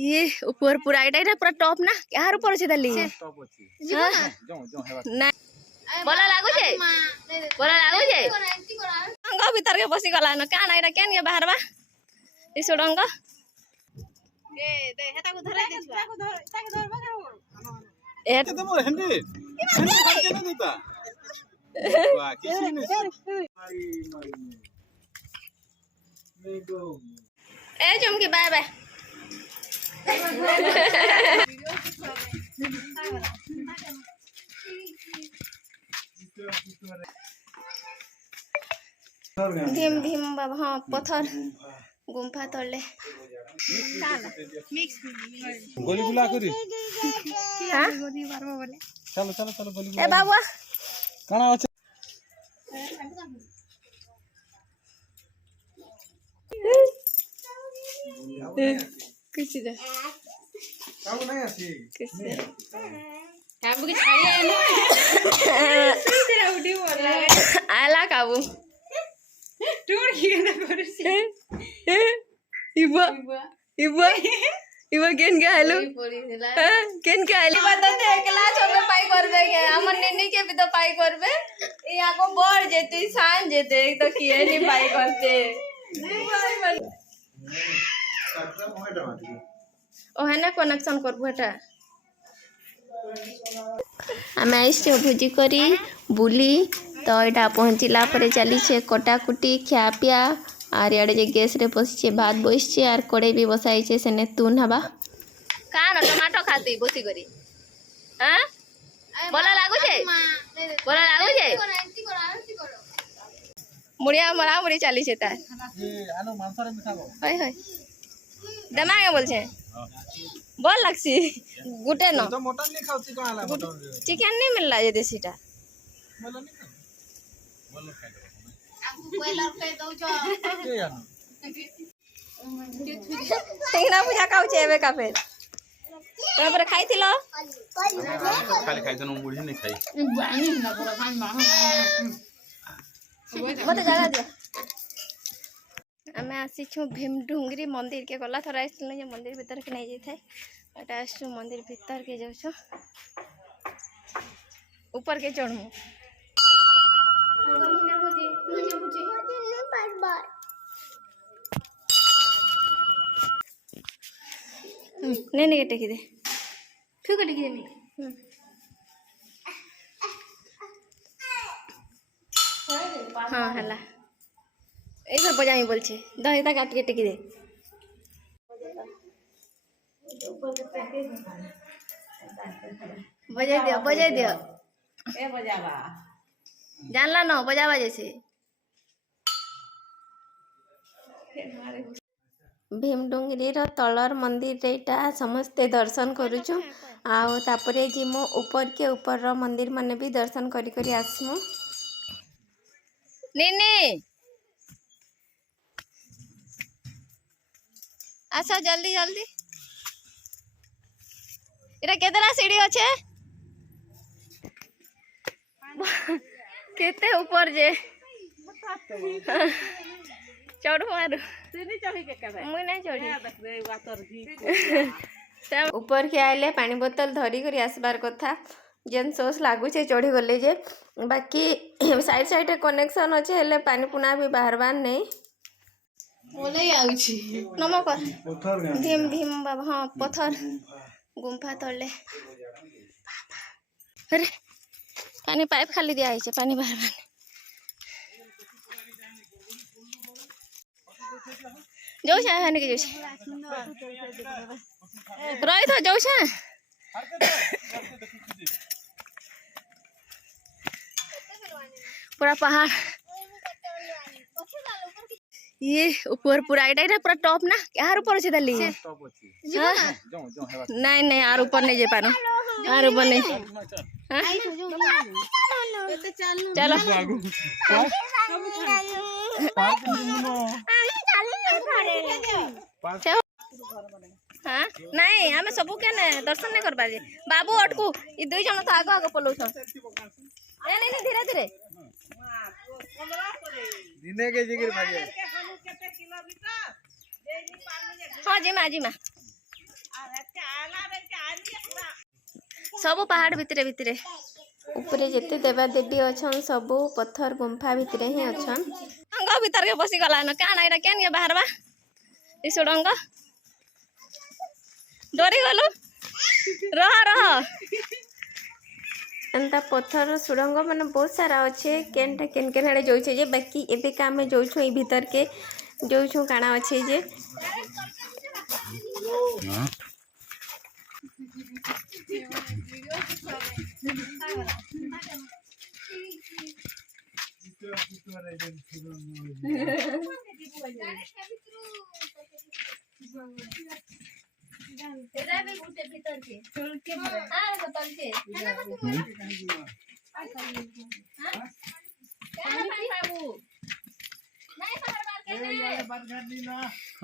ये ऊपर पूरा एटा पूरा टॉप ना यार ऊपर छे दली टॉप अछि ना बोला लागू छे अंग भीतर के बसी गला न कान एटा केन के बाहर बा ई सुडंग ए दे हेता को धरे दिछवा ताके धरबा का ए तो मोर हंडी के न देता वाह किसी ने ए चुमकी बाय बाय भीम भीम बाबा हाँ पत्थर गुम्फा तले गोली बुला करी हां चलो चलो चलो गोली ए बाबा काना अछि कुछ दे काऊ नहीं अछि कुछ दे काबू के छाड़ी आलो तेरा उठी बोल रहा आला काबू टूट गया करसी इबा इबा इबा केन के आलो केन के आली बताते एकला छोटे पाई करबे के हमर नेनी के भी तो पाई करबे ई आगो बढ़ जेते सान जेते एक तो किए नहीं पाई करते ओ है ना कनेक्शन करबो एटा आम आइसे भोजी करी बुली तो यहाँ पहुँचला पर चली कटाकुटी खापिया आर इे जे गैस रे बसी भात बसचे आर कड़े भी बसाई सेने तुन हवा कान टमाटो खाती बसी करी हां बोला लागू मुड़िया मरा मुड़ी चली छे ता आनो मांस रे मिठाबो होय होय दमागे बोल छे बोल लगसी गुटे न तो मटन नहीं खाउची को आला मटन चिकन नहीं मिलला जे देसीटा बोलो नहीं बोलो खाइ दो आपको बॉयलर पे दो जो के यानो टिंगना पूजा खाउ छे एबे का फेर तोरा पर खाई थिलो खाली खाइ तनो मुढ़ी नहीं खाई बानी ना पूरा खान मारो मते जगह दियो आमे आसी छु भीम ढुंगरी मंदिर के गला थरा आइसले जे मंदिर भीतर के नहीं जाई थाए एटा आसु मंदिर भीतर के जाउ छु ऊपर के चढ़मु नहीं नहीं टेकी दे क्यों टेकी दे मैं हाँ हला एक बार बजाई बोल छे दहिता काट के टेकी दे बजाई दियो ए बजावा जानला न बजावा जैसे भीमडुंगरी तलर मंदिर रेटा समस्ते दर्शन करुचु आउ तापरे जिमो ऊपर के ऊपर रो मंदिर माने भी दर्शन करी करी आसमु नीनी अच्छा जल्दी जल्दी इरा केतना सीढ़ी अच्छे केते ऊपर जे चढ़ मारू तीनी चढ़ी के कहबे मुई नहीं चढ़ी देखबे वातर घी ऊपर के आइले पानी बोतल धरी करी आसबार कथा जेन सोच लागू छे चढ़ी गले जे बाकी साइड साइड कनेक्शन अच्छे हेले पानी पुना भी बाहरबार नहीं बोले आउ छी नमो कर भीम भीम बाबा हाँ पत्थर गुम्फा तले अरे पानी पाइप खाली दिया है पानी बाहर जाऊ छे हाने के जाऊ रही तो जाऊ छे पूरा पहाड़ ये ऊपर पूरा एटा पूरा टॉप ना यार ऊपर छे दली टॉप अछि जो हेबा नहीं नहीं यार ऊपर नहीं जे पानो यार ऊपर नहीं चलो हाँ नहीं हमें सबू के दर्शन नहीं कर पारे बाबू अटकू ये दुई जन तो आगो आगो पलौ नहीं धीरे धीरे दिने के जिगर भागे हाँ जी माँ सब पहाड़ भितरे भितरे ऊपर जिते देवादेवी अच्छन सब पत्थर गुंफा भितरे ही अच्छन अंग भीतर के बसी गला न काना एटा केन के बाहरबा ई सुडंग डरी गलु रह रह एंता पत्थर सुडंग माने बहुत सारा अच्छे केनटा केन केन आड़े जोइछे जे बाकी एबे का हमें जोइछु ई भीतर के जोइछु काना अच्छे जे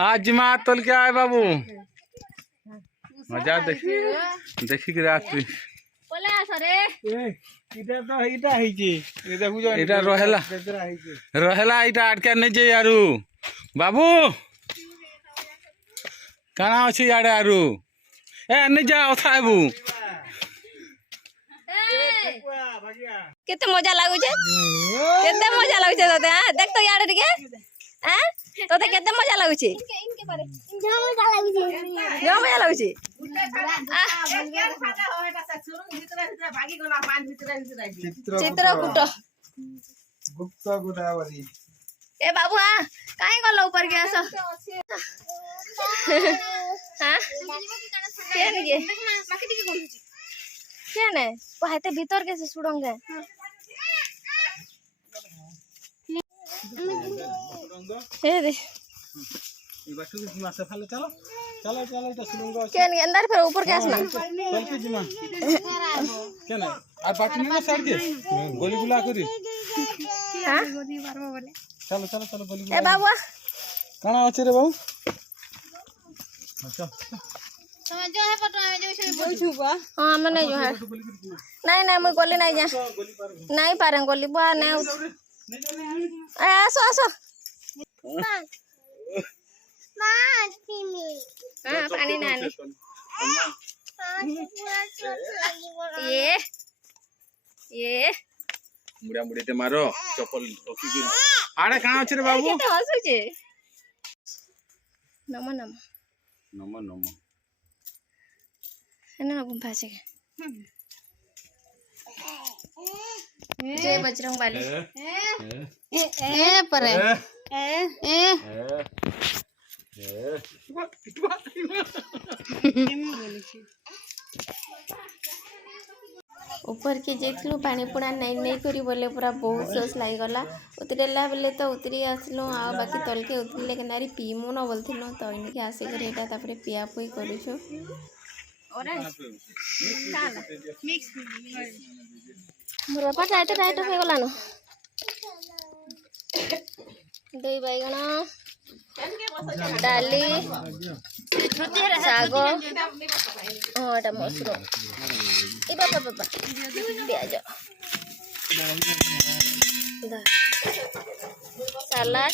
आज मा तल के आए बाबू मजा देखी के रात्रि बोले आसरे एटा रहेला एटा अटका नहीं जे यारू बाबू काना अछि याडे आरू ए नहीं जा ओथाबू केते मजा लागु छे तते हां देख तो यार टिके हां तते केते मजा लागु छे जो मजा लागु छे चित्रकूट गुप्ता गोदावरी ए बाबू हां काहे गलो ऊपर के आसो हां केन गे केन है पहाते भीतर के से सुडंगे हे दे ई बाटू के मासे फाले चलो चलो चलो इटा सुलंग केन के अंदर फिर ऊपर के आसना चल के जिमा केन आ बाटू में साइड के गोली गुला करी हां चलो चलो चलो गोली ए बाबू काना अछि रे बाबू अच्छा તમે જો હે પટો અમે જો છે બોલ છું બા हां मैं नहीं जो है नहीं नहीं मैं गोली नहीं जा नहीं पारे गोली बा नहीं ए आसो आसो हां पानी नानी ये मुड़ा मुड़ी ते मारो चप्पल टोकी के आड़े काना अछि रे बाबू केते हसु छे नमो नमो नमो नमो है ना गुंफा से जय बजरंगबली એ પરે એ ऊपर के जेतलु पानी पुणा नहीं नहीं करी बोले पूरा बहुत सोच लाग गला उतरेला बेले तो उतरी आसलु आ बाकी तल के उतरले के नारी पीमु न बोलथिनु तो इनके आसे करे एटा तापरे पिया पुई करूछु मोर पाट राइट राइट हो गला न दही बैगन डाली साग हाँ एटा मशरूम ए बाबा बाबा प्याज सलाद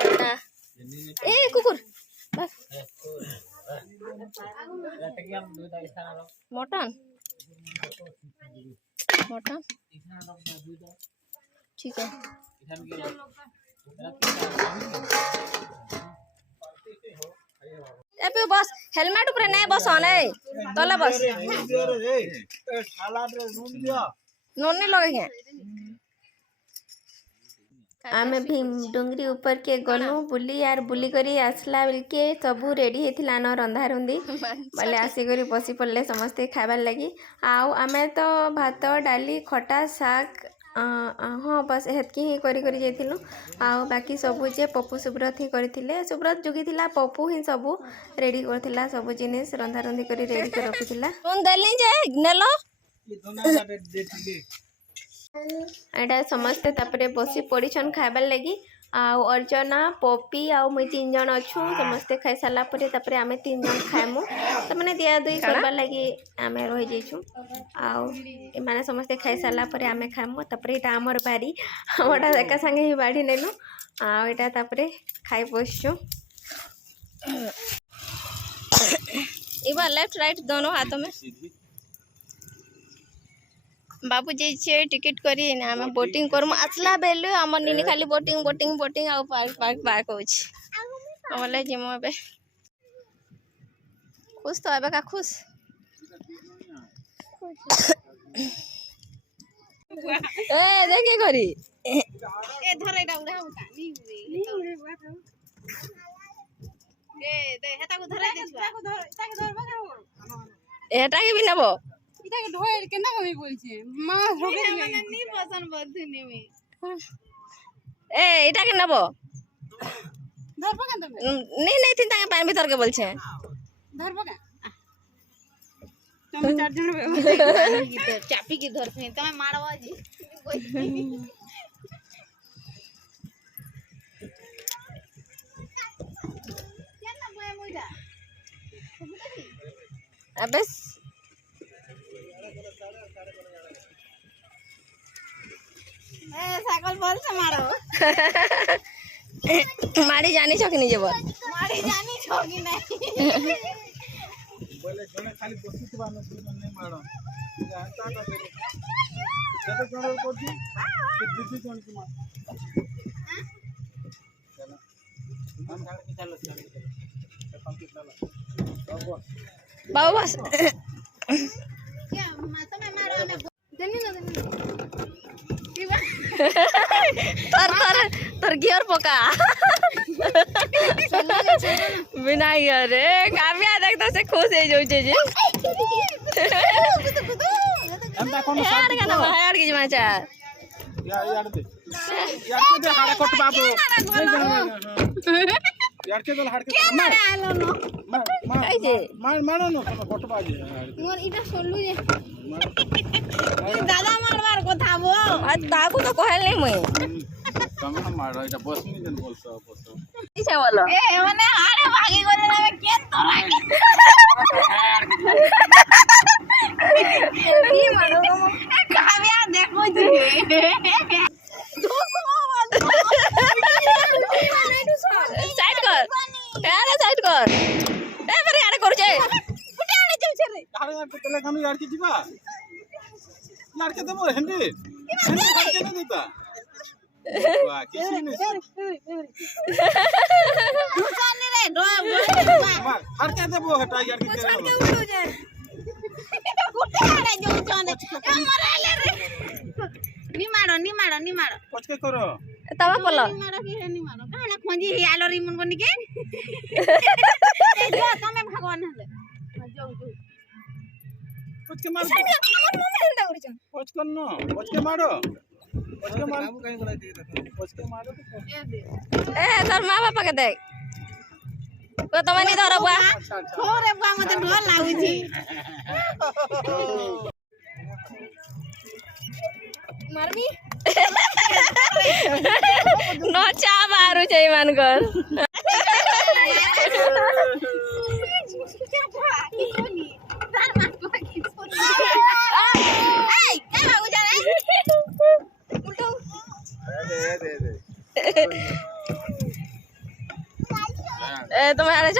खट्टा ए कुकुर मटन मटन ठीक है ए बस हेलमेट ऊपर नहीं बस नहीं तले बस नून नहीं लगे आमे भीम डुंगरी ऊपर के गलु बुली यार बुली करी आसला बेलके सबू रेडी हेथिला न रंधा रुंदी बोले आसी करी बसी पड़ले समस्ते खाइबार लगी आउ आमे तो भात डाली खटा साग हाँ बस हेतकी ही करी जाइथिलु आउ बाकी सबू जे पप्पू सुब्रत ही करथिले सुब्रत जोगिथिला पप्पू ही सबू रेडी करथिला सबू जिनिस रंधा रुंदी करी रेडी कर रखिथिला फोन देली जे नेलो एटा समस्ते तापरे बसी पड़ीछन खाइबार लगी आउ अर्चना पपी आउ मुई 3 जन अच्छू समस्ते खाई सारा पर तापरे आमे 3 जन खाइमु तो माने दिया दुई करबार लगी आमे रहि जाइछु आउ ए माने समस्ते खाई सारा पर आमे खाइमु तापरे एटा हमर बारी हमटा एका संगे ही बाड़ी नेलु आउ एटा तापरे खाई बसछु इबा लेफ्ट राइट दोनों हाथों में बाबू जाइए टिकेट करी आम बोटिंग करमु आसला बेलु आम निनी खाली बोटिंग बोटिंग बोटिंग आ पार्क पार्क पार्क होले जिमु एबे खुश तो एबे का खुश ए देखी करी ए धर एटा उड़ा उठा नी ए दे हेता को धरै दे छुआ ताके धरबा का हो एटा के भी नबो इताके ढोल केना होई बोलछे मां होगे माने नी पसंद बदनी में ए एटा के नबो धरबा का तमे नहीं थिन ताके पानी भीतर के बोल छे धरबा का तमे चार जन चापी की धर फे तमे मारवा जी केना मोय मोइदा अबे ए साइकिल बोल से मारो मारी जानी छ कि नहीं जेबो मारी जानी छोगी नहीं बोले जने खाली बसितबा न नहीं मारो जानता का दे केते जण कोठी कि दिदी जण की मार चलो हम गाड़ी में चलो चलो बाबू बस क्या तमे मारो हमें देनी ना देनी की बा तर गियर पका बिना गियर रे काव्या देख तो से खुश हो जाऊ जे अंता कोन यार का ना यार की जमाचा यार दे यार के दे हाड़ा कोट बाबू यार के दे हाड़ के मारे आलो नो आई जे मार मारो न कोट बाजी मोर इटा सोलू जे दादा मारवार কথা বো आज दागू तो कहल नहीं मुई कमे मारो এটা बस में जन बोलছো बस इसे बोलो এ মানে আরে ভাগি গলে না কেন তো রাখি কি মারো কাবিয়া দেখো জি साइड कर यार साइड कर ए पर यार कर जे उठे आने चल छे रे यार यार तेले हम यार की जीवा यार के दमो हिंदी हिंदी हाड़ के नहीं देता वाह किसी ने दुसानी रे डो मार हाड़ के देबो हटा यार के तेरे उठो जे उठे आने जो चने मराले रे नी मारो कुछ के करो तवा बोलो नी मारो की नी मारो काना खोजी आलो रिमन बनी के ए जो तमे भगवान हले जो कुछ के मारो कुछ कर नो कुछ के मारो कुछ के मारो कुछ के मारो ए तर माँ बापा के देख को तमे नहीं धरो बुआ छोरे बुआ मते डर लागु छी मारमी नचा मारू छै मानकर ए तुम्हारे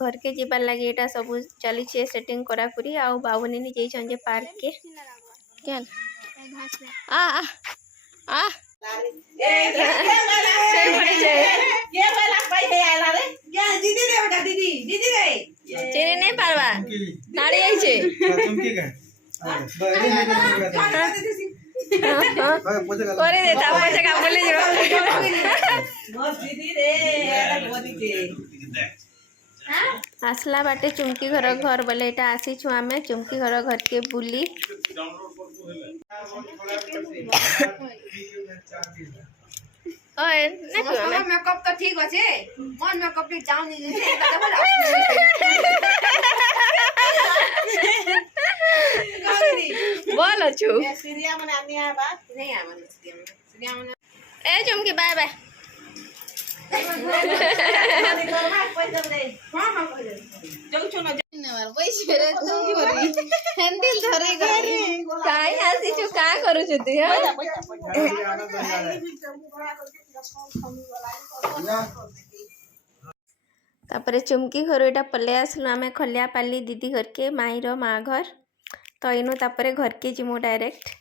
घर के जीवार लगे एटा सब चली सेटिंग करा करी आ बाबूनी नहीं जाइछन जे पार्क के केन आ आ आ से पड़ी छे ये वाला पैसे आला रे क्या दीदी रे बेटा दीदी रे चेने नहीं पारवा नाड़ी आई छे चमकी का करे देता पैसे का बोले जो बस दीदी रे एटा बोली के आसला बाटे चुमकी घर बोले एटा आसी छु आमे चुमकी घर के बुली ओए ने हमर मेकअप तो ठीक होछे मोर मेकअप के जाऊ नहीं जे बोल छु सीरिया मन आनी है बात नहीं आ मन सीरिया मन ए चुमकी बाय बाय काय आसी छु का करू छु तू तापर चुमकी घर यहाँ पलि आसलु आम खलिया पाली दीदी घर के माईर माँ घर तो इनु तापर घर के जीमु डायरेक्ट